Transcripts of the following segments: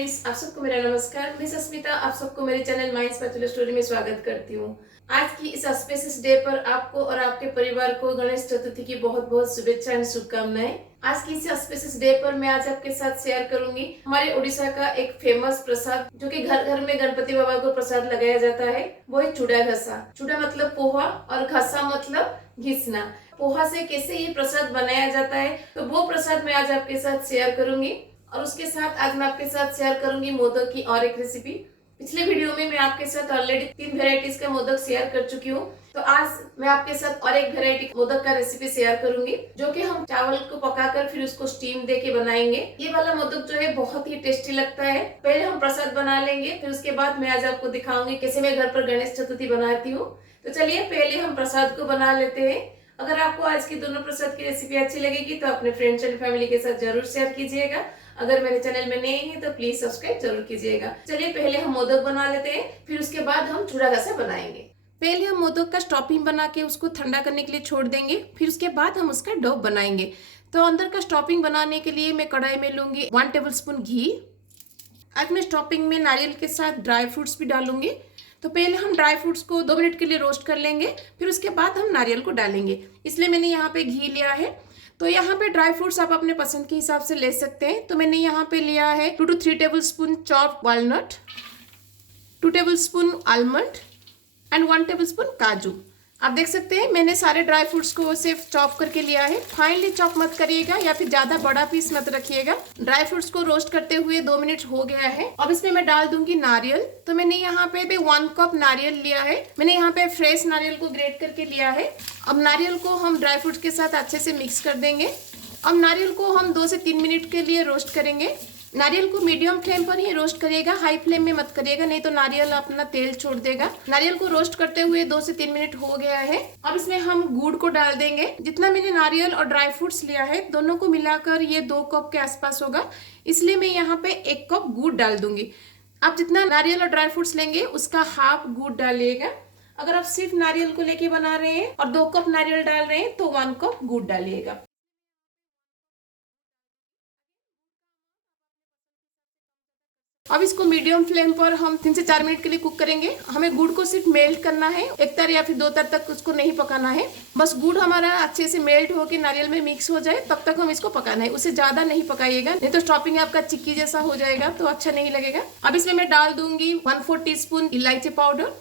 Friends, आप सबको मेरा नमस्कार। मैं सस्मिता आप सबको मेरे चैनल माइंड स्पिरिचुअल स्टोरी में स्वागत करती हूँ। आज की इस ऑस्पिशियस डे पर आपको और आपके परिवार को गणेश चतुर्थी की बहुत बहुत शुभेच्छा एंड शुभकामनाएं। आज की इस ऑस्पिशियस डे पर मैं आज आपके साथ शेयर करूंगी हमारे उड़ीसा का एक फेमस प्रसाद जो कि घर घर में गणपति बाबा को प्रसाद लगाया जाता है, वो है चूड़ा घसा। चूड़ा मतलब पोहा और घसा मतलब घिसना। पोहा से कैसे ये प्रसाद बनाया जाता है, तो वो प्रसाद मैं आज आपके साथ शेयर करूंगी। और उसके साथ आज मैं आपके साथ शेयर करूंगी मोदक की और एक रेसिपी। पिछले वीडियो में मैं आपके साथ ऑलरेडी 3 वेराइटीज का मोदक शेयर कर चुकी हूँ, तो आज मैं आपके साथ और एक वेराइटी मोदक का रेसिपी शेयर करूंगी जो कि हम चावल को पकाकर फिर उसको स्टीम दे के बनाएंगे। ये वाला मोदक जो है बहुत ही टेस्टी लगता है। पहले हम प्रसाद बना लेंगे, फिर उसके बाद मैं आज आपको दिखाऊंगी कैसे मैं घर पर गणेश चतुर्थी बनाती हूँ। तो चलिए पहले हम प्रसाद को बना लेते हैं। अगर आपको आज की दोनों प्रसाद की रेसिपी अच्छी लगेगी तो अपने फ्रेंड्स एंड फैमिली के साथ जरूर शेयर कीजिएगा। अगर मेरे चैनल में नए हैं तो प्लीज सब्सक्राइब जरूर कीजिएगा। चलिए पहले हम मोदक बना लेते हैं, फिर उसके बाद हम चूड़ा घसा बनाएंगे। पहले हम मोदक का स्टफिंग बना के उसको ठंडा करने के लिए छोड़ देंगे, फिर उसके बाद हम उसका डो बनाएंगे। तो अंदर का स्टफिंग बनाने के लिए मैं कढ़ाई में लूंगी 1 टेबलस्पून घी। आज मैं स्टफिंग में नारियल के साथ ड्राई फ्रूट्स भी डालूंगी। तो पहले हम ड्राई फ्रूट्स को 2 मिनट के लिए रोस्ट कर लेंगे, फिर उसके बाद हम नारियल को डालेंगे। इसलिए मैंने यहाँ पे घी लिया है। तो यहाँ पे ड्राई फ्रूट्स आप अपने पसंद के हिसाब से ले सकते हैं। तो मैंने यहाँ पे लिया है 2 to 3 tablespoon chop walnut, 2 tablespoon almond and 1 tablespoon काजू। आप देख सकते हैं मैंने सारे ड्राई फ्रूट्स को सिर्फ चॉप करके लिया है। फाइनली चॉप मत करिएगा या फिर ज्यादा बड़ा पीस मत रखिएगा। ड्राई फ्रूट्स को रोस्ट करते हुए 2 मिनट हो गया है। अब इसमें मैं डाल दूंगी नारियल। तो मैंने यहाँ पे 1 कप नारियल लिया है। मैंने यहाँ पे फ्रेश नारियल को ग्रेट करके लिया है। अब नारियल को हम ड्राई फ्रूट्स के साथ अच्छे से मिक्स कर देंगे। अब नारियल को हम 2 से 3 मिनट के लिए रोस्ट करेंगे। नारियल को मीडियम फ्लेम पर ही रोस्ट करिएगा, हाई फ्लेम में मत करिएगा, नहीं तो नारियल अपना तेल छोड़ देगा। नारियल को रोस्ट करते हुए 2 से 3 मिनट हो गया है। अब इसमें हम गुड़ को डाल देंगे। जितना मैंने नारियल और ड्राई फ्रूट्स लिया है दोनों को मिलाकर ये 2 कप के आसपास होगा, इसलिए मैं यहाँ पे 1 कप गुड़ डाल दूंगी। आप जितना नारियल और ड्राई फ्रूट्स लेंगे उसका हाफ गुड़ डालिएगा। अगर आप सिर्फ नारियल को लेके बना रहे हैं और 2 कप नारियल डाल रहे हैं तो 1 कप गुड़ डालिएगा। अब इसको मीडियम फ्लेम पर हम 3 से 4 मिनट के लिए कुक करेंगे। हमें गुड़ को सिर्फ मेल्ट करना है, 1 तर या फिर 2 तर तक उसको नहीं पकाना है। बस गुड़ हमारा अच्छे से मेल्ट होकर नारियल में मिक्स हो जाए तब तक हम इसको पकाना है, उससे ज्यादा नहीं पकाइएगा, नहीं तो स्टफिंग आपका चिक्की जैसा हो जाएगा तो अच्छा नहीं लगेगा। अब इसमें मैं डाल दूंगी 1/4 टीस्पून इलायची पाउडर,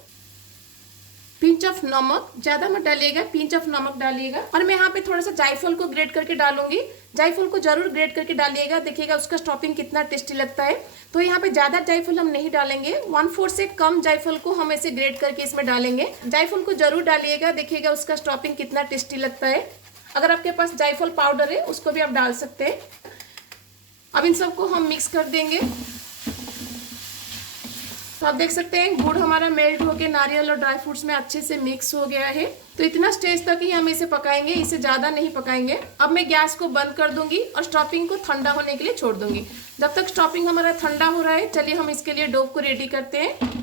पिंच ऑफ नमक, ज्यादा मत डालिएगा, पिंच ऑफ नमक डालिएगा। और मैं यहाँ पे थोड़ा सा जायफल को ग्रेट करके डालूंगी। जायफल को जरूर ग्रेट करके डालिएगा, देखिएगा उसका स्टफिंग कितना टेस्टी लगता है। तो यहाँ पे ज्यादा जायफल हम नहीं डालेंगे, 1/4 से कम जायफल को हम ऐसे ग्रेट करके इसमें डालेंगे। जायफल को जरूर डालिएगा, देखिएगा उसका स्टफिंग कितना टेस्टी लगता है। अगर आपके पास जायफल पाउडर है उसको भी आप डाल सकते हैं। अब इन सबको हम मिक्स कर देंगे। तो आप देख सकते हैं गुड़ हमारा मेल्ट होके नारियल और ड्राई फ्रूट्स में अच्छे से मिक्स हो गया है। तो इतना स्टेज तक ही हम इसे पकाएंगे, इसे ज्यादा नहीं पकाएंगे। अब मैं गैस को बंद कर दूंगी और स्टफिंग को ठंडा होने के लिए छोड़ दूंगी। जब तक स्टफिंग हमारा ठंडा हो रहा है चलिए हम इसके लिए डो को रेडी करते हैं।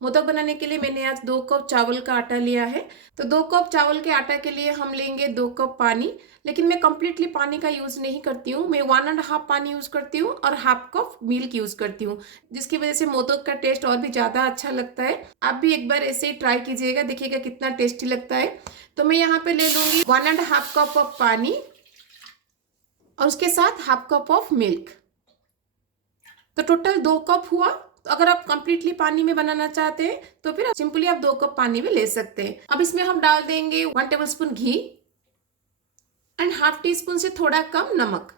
मोदक बनाने के लिए मैंने आज 2 कप चावल का आटा लिया है। तो 2 कप चावल के आटा के लिए हम लेंगे 2 कप पानी। लेकिन मैं कंप्लीटली पानी का यूज नहीं करती हूँ, मैं 1.5 पानी यूज करती हूँ और हाफ कप मिल्क यूज करती हूँ, जिसकी वजह से मोदक का टेस्ट और भी ज्यादा अच्छा लगता है। आप भी एक बार ऐसे ही ट्राई कीजिएगा, देखिएगा कितना टेस्टी लगता है। तो मैं यहाँ पे ले लूंगी 1.5 कप ऑफ पानी और उसके साथ हाफ कप ऑफ मिल्क। तो टोटल 2 कप हुआ। तो अगर आप कंप्लीटली पानी में बनाना चाहते हैं तो फिर सिंपली आप 2 कप पानी में ले सकते हैं। अब इसमें हम डाल देंगे 1 tablespoon ghee and half tea spoon से थोड़ा कम नमक।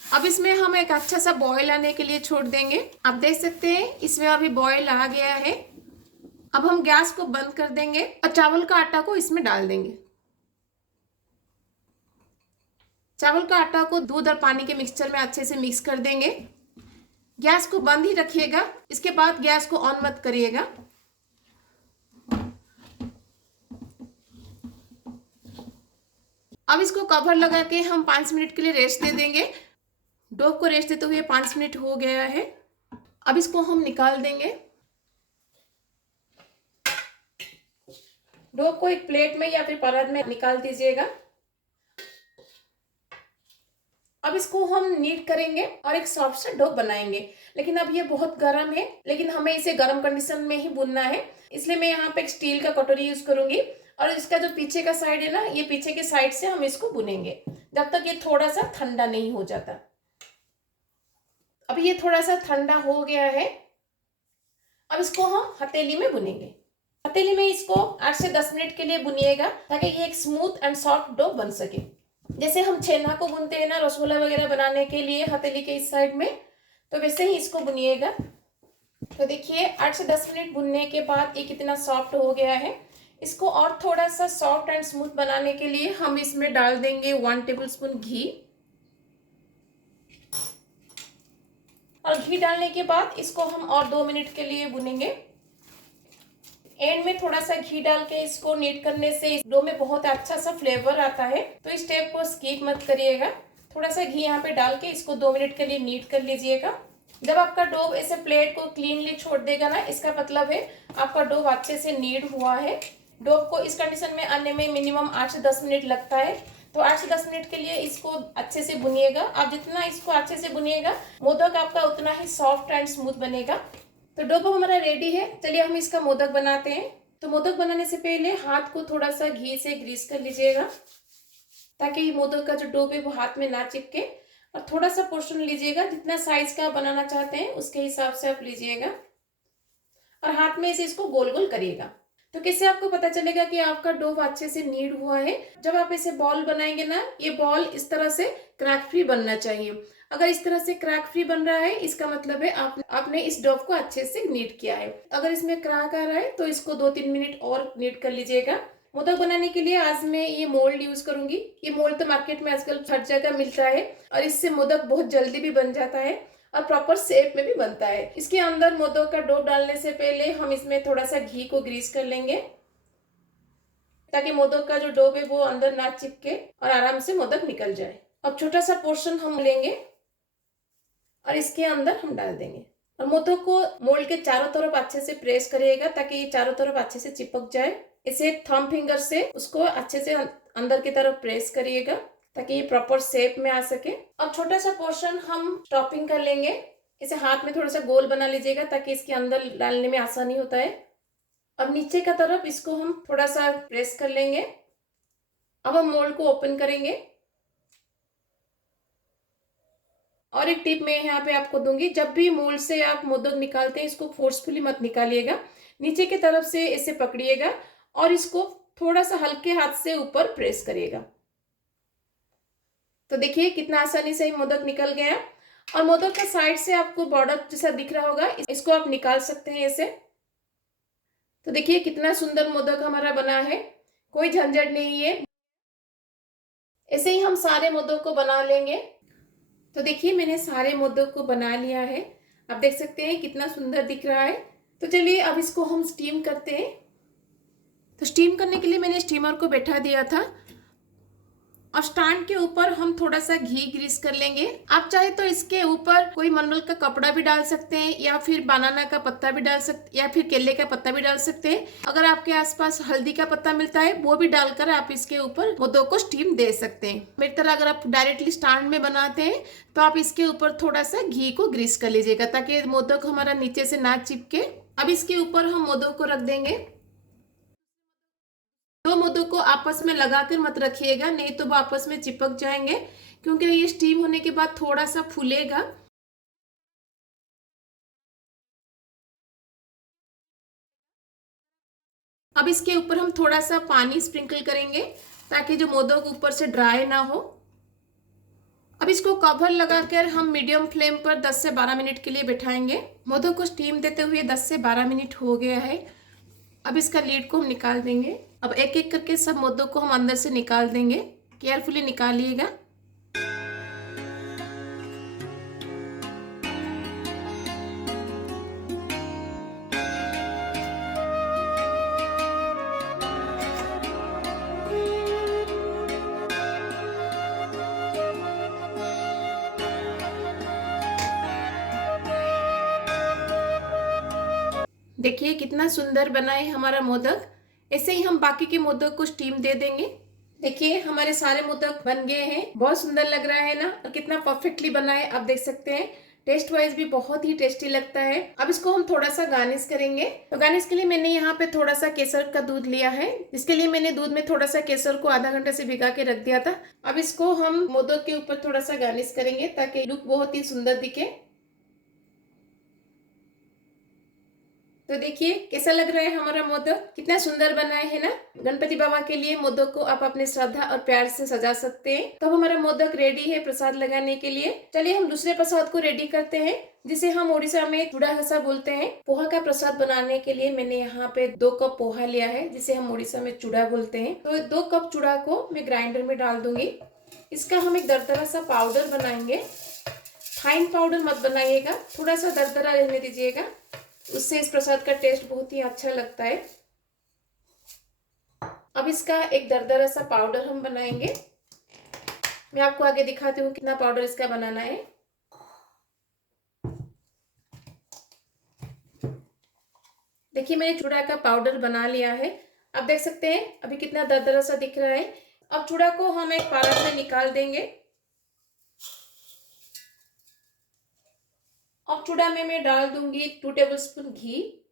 अब इसमें हम एक अच्छा सा बॉईल आने के लिए छोड़ देंगे। आप देख सकते हैं इसमें अभी बॉईल आ गया है। अब हम गैस को बंद कर देंगे और चावल का आटा को इसमें डाल देंगे। चावल का आटा को दूध और पानी के मिक्सचर में अच्छे से मिक्स कर देंगे। गैस को बंद ही रखिएगा, इसके बाद गैस को ऑन मत करिएगा। अब इसको कवर लगा के हम 5 मिनट के लिए रेस्ट दे देंगे। डो को रेस्ट देते हुए 5 मिनट हो गया है। अब इसको हम निकाल देंगे। डो को एक प्लेट में या फिर परात में निकाल दीजिएगा। अब इसको हम नीट करेंगे और एक सॉफ्ट सा डो बनाएंगे। लेकिन अब ये बहुत गर्म है, लेकिन हमें इसे गर्म कंडीशन में ही भूनना है, इसलिए मैं यहाँ पे एक स्टील का कटोरी यूज करूंगी और इसका जो पीछे का साइड है ना, ये पीछे के साइड से हम इसको भुनेंगे जब तक ये थोड़ा सा ठंडा नहीं हो जाता। अब ये थोड़ा सा ठंडा हो गया है। अब इसको हम हथेली में भुनेंगे। हथेली में इसको 8 से 10 मिनट के लिए भुनिएगा ताकि ये एक स्मूथ एंड सॉफ्ट डो बन सके। जैसे हम छेना को भूनते हैं ना रसगुल्ला वगैरह बनाने के लिए हथेली के इस साइड में, तो वैसे ही इसको भुनिएगा। तो देखिए 8 से 10 मिनट भुनने के बाद ये कितना सॉफ्ट हो गया है। इसको और थोड़ा सा सॉफ्ट एंड स्मूथ बनाने के लिए हम इसमें डाल देंगे 1 टेबलस्पून घी। और घी डालने के बाद इसको हम और 2 मिनट के लिए भुनेंगे। एंड में थोड़ा सा घी डाल के इसको नीट करने से इस डो में बहुत अच्छा सा फ्लेवर आता है, तो इस स्टेप को स्किप मत करिएगा। थोड़ा सा घी यहाँ पे डाल के इसको 2 मिनट के लिए नीट कर लीजिएगा। जब आपका डो ऐसे प्लेट को क्लीनली छोड़ देगा ना, इसका मतलब है आपका डो अच्छे से नीड हुआ है। डो को इस कंडीशन में आने में मिनिमम 8 से 10 मिनट लगता है, तो 8 से 10 मिनट के लिए इसको अच्छे से भुनिएगा। आप जितना इसको अच्छे से भुनिएगा मोदक आपका उतना ही सॉफ्ट एंड स्मूथ बनेगा। तो डो हमारा रेडी है, चलिए हम इसका मोदक बनाते हैं। तो मोदक बनाने से पहले हाथ को थोड़ा सा घी से ग्रीस कर लीजिएगा ताकि मोदक का जो डो है वो हाथ में ना चिपके। और थोड़ा सा पोर्शन लीजिएगा, जितना साइज का आप बनाना चाहते हैं उसके हिसाब से आप लीजिएगा और हाथ में से इसको गोल गोल करिएगा। तो कैसे आपको पता चलेगा कि आपका डो अच्छे से नीड हुआ है? जब आप इसे बॉल बनाएंगे ना, ये बॉल इस तरह से क्रैक फ्री बनना चाहिए। अगर इस तरह से क्रैक फ्री बन रहा है इसका मतलब है आपने इस डो को अच्छे से नीट किया है। अगर इसमें क्रैक आ रहा है तो इसको 2-3 मिनट और नीट कर लीजिएगा। मोदक बनाने के लिए आज मैं ये मोल्ड यूज करूंगी। ये मोल्ड तो मार्केट में आजकल हर जगह मिलता है और इससे मोदक बहुत जल्दी भी बन जाता है और प्रॉपर शेप में भी बनता है। इसके अंदर मोदक का डो डालने से पहले हम इसमें थोड़ा सा घी को ग्रीस कर लेंगे ताकि मोदक का जो डो है वो अंदर ना चिपके और आराम से मोदक निकल जाए। अब छोटा सा पोर्शन हम लेंगे और इसके अंदर हम डाल देंगे और मोदक को मोल्ड के चारों तरफ अच्छे से प्रेस करिएगा ताकि ये चारों तरफ अच्छे से चिपक जाए। इसे थंब फिंगर से उसको अच्छे से अंदर की तरफ प्रेस करिएगा ताकि ये प्रॉपर शेप में आ सके। अब छोटा सा पोर्शन हम टॉपिंग कर लेंगे। इसे हाथ में थोड़ा सा गोल बना लीजिएगा ताकि इसके अंदर डालने में आसानी होता है। अब नीचे का तरफ इसको हम थोड़ा सा प्रेस कर लेंगे। अब हम मोल्ड को ओपन करेंगे और एक टिप मैं यहाँ पे आपको दूंगी, जब भी मोल्ड से आप मोदक निकालते हैं इसको फोर्सफुली मत निकालिएगा, नीचे की तरफ से इसे पकड़िएगा और इसको थोड़ा सा हल्के हाथ से ऊपर प्रेस करिएगा। तो देखिए कितना आसानी से मोदक निकल गया और मोदक का साइड से आपको बॉर्डर जैसा दिख रहा होगा, इसको आप निकाल सकते हैं ऐसे। तो देखिए कितना सुंदर मोदक हमारा बना है, कोई झंझट नहीं है। ऐसे ही हम सारे मोदक को बना लेंगे। तो देखिए मैंने सारे मोदक को बना लिया है, आप देख सकते हैं कितना सुंदर दिख रहा है। तो चलिए अब इसको हम स्टीम करते हैं। तो स्टीम करने के लिए मैंने स्टीमर को बैठा दिया था और स्टैंड के ऊपर हम थोड़ा सा घी ग्रीस कर लेंगे। आप चाहे तो इसके ऊपर कोई मलमल का कपड़ा भी डाल सकते हैं या फिर बनाना का पत्ता भी डाल सकते या फिर केले का पत्ता भी डाल सकते हैं। अगर आपके आसपास हल्दी का पत्ता मिलता है वो भी डालकर आप इसके ऊपर मोदक को स्टीम दे सकते हैं। मेरी तरह अगर आप डायरेक्टली स्टैंड में बनाते हैं तो आप इसके ऊपर थोड़ा सा घी को ग्रीस कर लीजिएगा ताकि मोदक हमारा नीचे से ना चिपके। अब इसके ऊपर हम मोदक को रख देंगे। दो मोदक को आपस में लगाकर मत रखिएगा, नहीं तो वो आपस में चिपक जाएंगे क्योंकि ये स्टीम होने के बाद थोड़ा सा फूलेगा। अब इसके ऊपर हम थोड़ा सा पानी स्प्रिंकल करेंगे ताकि जो मोदक ऊपर से ड्राई ना हो। अब इसको कवर लगाकर हम मीडियम फ्लेम पर 10 से 12 मिनट के लिए बैठाएंगे। मोदक को स्टीम देते हुए 10 से 12 मिनट हो गया है। अब इसका लीड को हम निकाल देंगे। अब एक एक करके सब मोदक को हम अंदर से निकाल देंगे, केयरफुली निकालिएगा। देखिए कितना सुंदर बना है हमारा मोदक। ऐसे ही हम बाकी के मोदक को स्टीम दे देंगे। देखिए हमारे सारे मोदक बन गए हैं, बहुत सुंदर लग रहा है ना, और कितना परफेक्टली बना है आप देख सकते हैं। टेस्ट वाइज भी बहुत ही टेस्टी लगता है। अब इसको हम थोड़ा सा गार्निश करेंगे। तो गार्निश के लिए मैंने यहाँ पे थोड़ा सा केसर का दूध लिया है। इसके लिए मैंने दूध में थोड़ा सा केसर को आधा घंटे से भिगा के रख दिया था। अब इसको हम मोदक के ऊपर थोड़ा सा गार्निश करेंगे ताकि लुक बहुत ही सुंदर दिखे। तो देखिए कैसा लग रहा है हमारा मोदक, कितना सुंदर बना है ना। गणपति बाबा के लिए मोदक को आप अपने श्रद्धा और प्यार से सजा सकते हैं। तो हमारा मोदक रेडी है प्रसाद लगाने के लिए। चलिए हम दूसरे प्रसाद को रेडी करते हैं, जिसे हम उड़ीसा में चूड़ा घसा बोलते हैं। पोहा का प्रसाद बनाने के लिए मैंने यहाँ पे 2 कप पोहा लिया है, जिसे हम उड़ीसा में चूड़ा बोलते हैं। तो 2 कप चूड़ा को मैं ग्राइंडर में डाल दूंगी। इसका हम एक दरदरा सा पाउडर बनाएंगे। फाइन पाउडर मत बनाइएगा, थोड़ा सा दरदरा रहने दीजिएगा, उससे इस प्रसाद का टेस्ट बहुत ही अच्छा लगता है। अब इसका एक दरदरा सा पाउडर हम बनाएंगे। मैं आपको आगे दिखाती हूँ कितना पाउडर इसका बनाना है। देखिए मैंने चूड़ा का पाउडर बना लिया है। आप देख सकते हैं अभी कितना दरदरा सा दिख रहा है। अब चूड़ा को हम एक पारा से निकाल देंगे। अब चूड़ा में मैं डाल दूंगी 2 टेबलस्पून घी।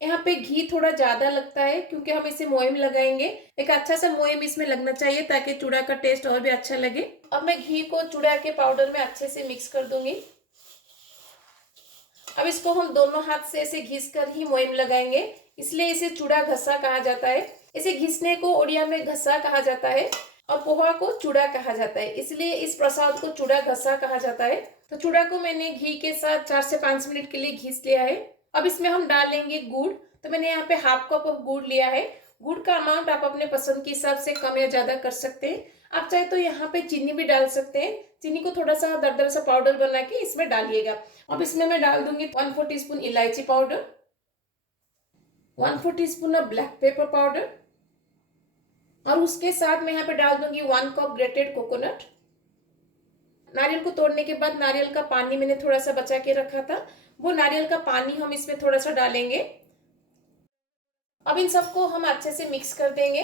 यहाँ पे घी थोड़ा ज्यादा लगता है क्योंकि हम इसे मोयम लगाएंगे। एक अच्छा सा मोयम इसमें लगना चाहिए ताकि चूड़ा का टेस्ट और भी अच्छा लगे। अब मैं घी को चूड़ा के पाउडर में अच्छे से मिक्स कर दूंगी। अब इसको हम दोनों हाथ से ऐसे घिस कर ही मोयम लगाएंगे, इसलिए इसे चूड़ा घसा कहा जाता है। इसे घिसने को उड़िया में घसा कहा जाता है और पोहा को चूड़ा कहा जाता है, इसलिए इस प्रसाद को चूड़ा घसा कहा जाता है। तो चूड़ा को मैंने घी के साथ 4 से 5 मिनट के लिए घिस लिया है। अब इसमें हम डालेंगे गुड़। तो मैंने यहाँ पे हाफ कप ऑफ गुड़ लिया है। गुड़ का अमाउंट आप अपने पसंद के हिसाब से कम या ज्यादा कर सकते हैं। आप चाहे तो यहाँ पे चीनी भी डाल सकते हैं। चीनी को थोड़ा सा दरदरा सा पाउडर बना के इसमें डालिएगा। अब इसमें मैं डाल दूंगी 1/4 टीस्पून इलायची powder, 1/4 teaspoon of black pepper powder, और उसके साथ मैं यहाँ पे डाल दूंगी 1 कप ग्रेटेड कोकोनट। नारियल को तोड़ने के बाद नारियल का पानी मैंने थोड़ा सा बचा के रखा था, वो नारियल का पानी हम इसमें थोड़ा सा डालेंगे। अब इन सबको हम अच्छे से मिक्स कर देंगे।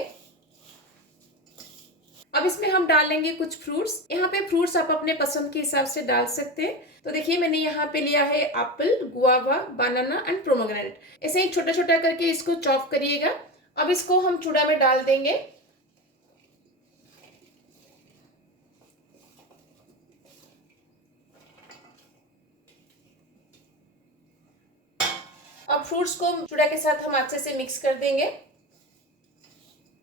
अब इसमें हम डालेंगे कुछ फ्रूट्स। यहाँ पे फ्रूट्स आप अपने पसंद के हिसाब से डाल सकते हैं। तो देखिए मैंने यहाँ पे लिया है Apple, guava, banana and pomegranate. ऐसे ही छोटा छोटा करके इसको चॉप करिएगा। अब इसको हम चूड़ा में डाल देंगे। अब फ्रूट्स को चूड़ा के साथ हम अच्छे से मिक्स कर देंगे।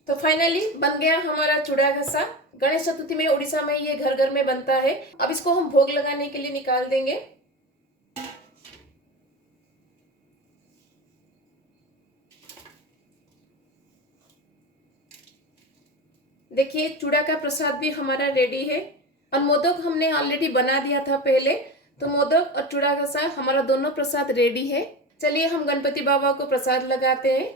तो फाइनली बन गया हमारा चूड़ा घसा। गणेश चतुर्थी में उड़ीसा में ये घर घर में बनता है। अब इसको हम भोग लगाने के लिए निकाल देंगे। देखिए चूड़ा का प्रसाद भी हमारा रेडी है, और मोदक हमने ऑलरेडी बना दिया था पहले। तो मोदक और चूड़ा घसा हमारा दोनों प्रसाद रेडी है। चलिए हम गणपति बाबा को प्रसाद लगाते हैं।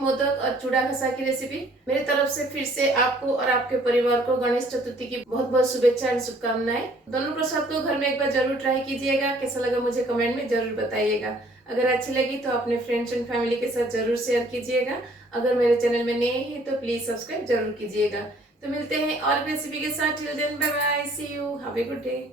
मोदक और चूड़ा घसा की रेसिपी। मेरी तरफ से फिर से आपको और आपके परिवार को गणेश चतुर्थी की बहुत बहुत शुभेच्छा और शुभकामनाएं। दोनों प्रसाद को घर में एक बार जरूर ट्राई कीजिएगा। कैसा लगा मुझे कमेंट में जरूर बताइएगा। अगर अच्छी लगी तो अपने फ्रेंड्स एंड फैमिली के साथ जरूर शेयर कीजिएगा। अगर मेरे चैनल में नए हैं तो प्लीज सब्सक्राइब जरूर कीजिएगा। तो मिलते हैं और भी रेसिपी के साथ। Till then bye bye, see you, have a good day.